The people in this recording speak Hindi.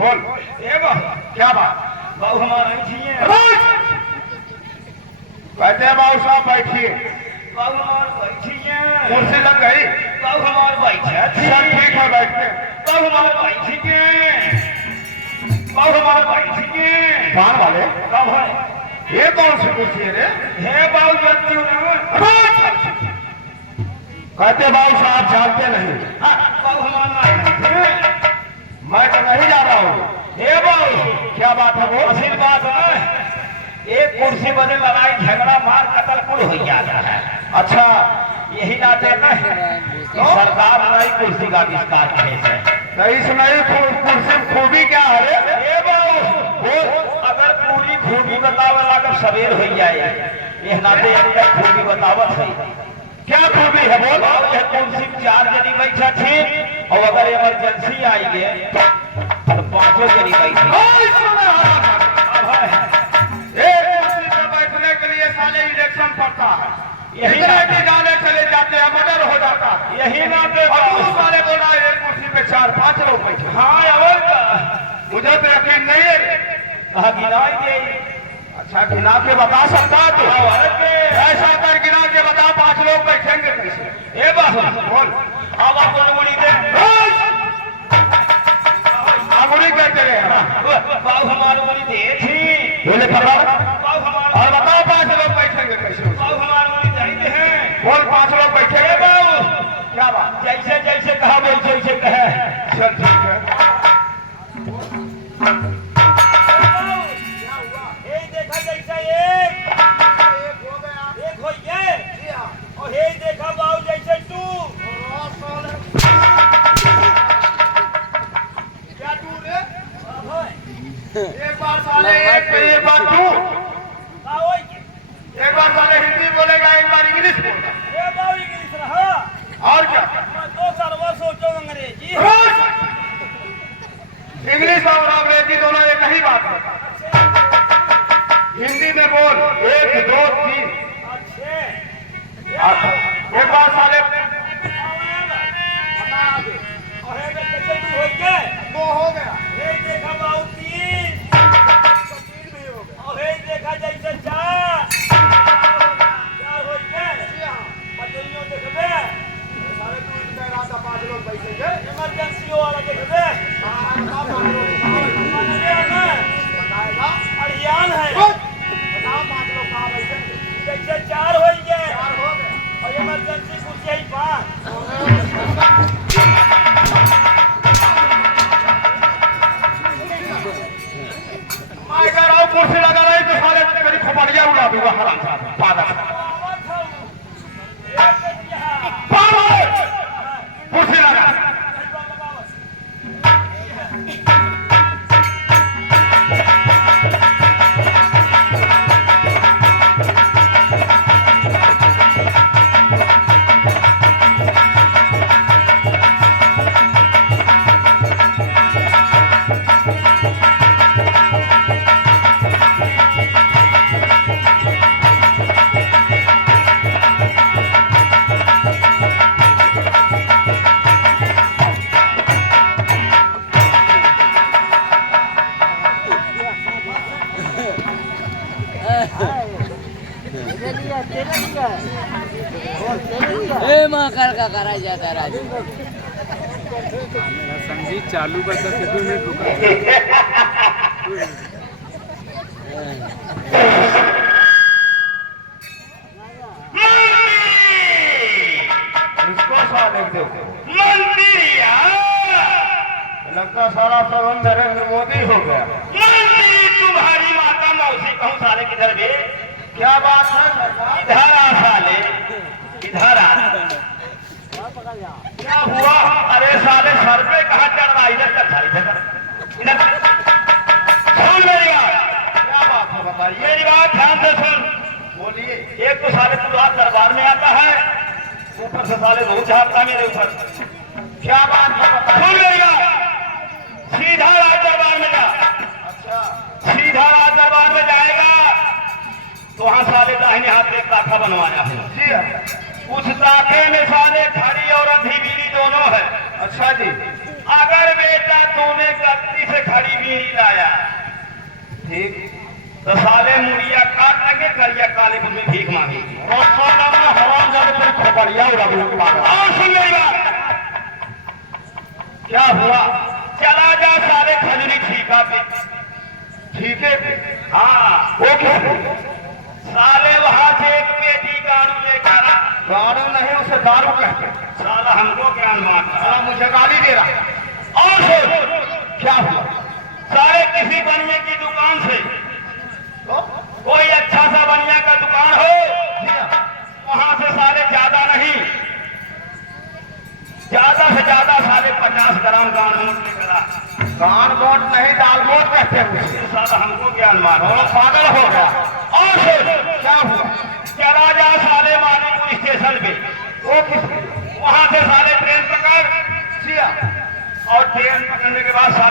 बोल। क्या बात? बाबू हमारे छिए कहते हैं बाबू साहब बैठिए। बाबू हमारे बैठिए कुर्सी लग गई। बाबू हमारे बैठे सब ठीक है बैठते। बाबू हमारे बैठिए बाबू हमारे बैठिए पान वाले कब है ये कौन सी कुर्सी है रे? हे बाबू जानती हो ना कहते बाबू साहब जानते नहीं। बाबू हमारे मैं तो नहीं जा रहा हूँ। हे बाबू क्या बात है वो? असील बात है एक कुर्सी बदल लड़ाई झगड़ा मार कतल कुल हो जाता है। अच्छा यही नाते न सरकार नई कुर्सी का विस्तार करे है तो इस नई कुर्सी में खूबी क्या है रे? हे बाबू अगर पूरी खूबी बतावे अगर सवेर हो जाए ये नाते खूबी बतावत है। क्या खूबी है बोल? यह कुर्सी चार जनी बैठा थी और अगर इमरजेंसी आई है तो पांचों जनी बैठी बैठने के लिए साले इलेक्शन पड़ता है। यही यही गाने चले जाते हैं मर्डर हो जाता है। यही नाते साले बोला एक कुर्सी पे 4-5 लोग बैठे। हाँ और मुझे तो यकीन नहीं है। कहा गिनाई दे अच्छा गिना के बता सकता है तू? ऐसा कर गिना के बता 5 लोग बैठेंगे कैसे? ए बाबू बोल। आवा बोली दे अंगुली करते रहे बाबू हमारे बोली दे थी बोले खबर बाबू हमारे और बताओ 5 लोग बैठेंगे कैसे? बाबू हमारे बोली जाते हैं बोल 5 लोग बैठेंगे। बाबू क्या बात? जैसे जैसे कहा वैसे वैसे कहे चल ठीक है। देखा जैसा एक हो गए और हे देखा बाबू जैसे तू क्या तू रे? एक बार साले एक बार तू एक बार साले हिंदी बोलेगा एक बार इंग्लिश बोलेगा और क्या? अंग्रेजी इंग्लिश और अंग्रेजी दोनों एक ही बात है। हिंदी में बोल 1 2 3। एक बार साले वो हो गया। देखा बाबू 3 और देखा जैसे 4 हो गए पटरियों देखबे पाँच लोग बैठेंगे। इमरजेंसी वाला देखबे अड़ियान है बताओ 5 लोग कहाँ बैठेंगे? जैसे 4 हो गए 4 हो गए। और इमरजेंसी कुछ यही 5 अगर और कुर्सी लगा रही तो साले मेरी खोपड़िया उड़ा दूंगा हराम साहब पागल पागल कुर्सी लगा। कर का करा जाता है राजू संगीत चालू कर सकते 2 मिनट रुका इसको साले देखो मंदिरिया लगता सारा प्रबंध नरेंद्र मोदी हो गया। मंदिर तुम्हारी माता मौसी कहूँ साले किधर बे क्या बात है सरकार? इधर आ साले इधर आ क्या हुआ? अरे साले सर पे कहाँ चढ़ रहा इधर चल साले इधर सुन मेरी बात क्या बात है बताइए। मेरी बात ध्यान से सुन बोलिए। एक तो साले तू आज दरबार में आता है ऊपर से साले बहुत झाड़ता मेरे ऊपर क्या बात है सुन बताइए। मेरी बात सीधा राज दरबार में जा अच्छा सीधा राज दरबार में जाएगा तो वहां साले दाहिने हाथ में एक ताखा बनवाना है जी है। उस ताखे में साले खड़ी और अंधी बीवी दोनों है। अच्छा जी। अगर बेटा तूने गलती से खड़ी बीड़ी लाया। ठीक। तो साले मुड़िया काट लगे करिया काले को में भीख मांगी। और साला में हराम जाने तेरी खोपड़िया उड़ा दी पागल। और सुन मेरी बात, क्या हुआ? चला जा साले खजूरी ठीका पे। ठीक है। हाँ, वो क्या? साले वहां से एक पेटी गाड़ू लेकर आ। गाड़ू नहीं उसे दारू कहते हैं। साला हमको ज्ञान मार रहा। साला मुझे गाली दे रहा है। और सुन, क्या हुआ? सारे किसी बनिए की दुकान से तो? कोई अच्छा सा बनिया का दुकान हो, वहां से साले ज्यादा नहीं, ज्यादा से ज्यादा साले 50 ग्राम गांड मूट लेकर आ। गान बोट नहीं दाल बोट कहते हैं उसे। साला हमको ज्ञान मार वो रहा। पागल हो गया। और सुन, क्या हुआ? चला जा साले मानीपुर स्टेशन पे। वो किस? वहां से साले ट्रेन पकड़ सिया। और ट्रेन पकड़ने के बाद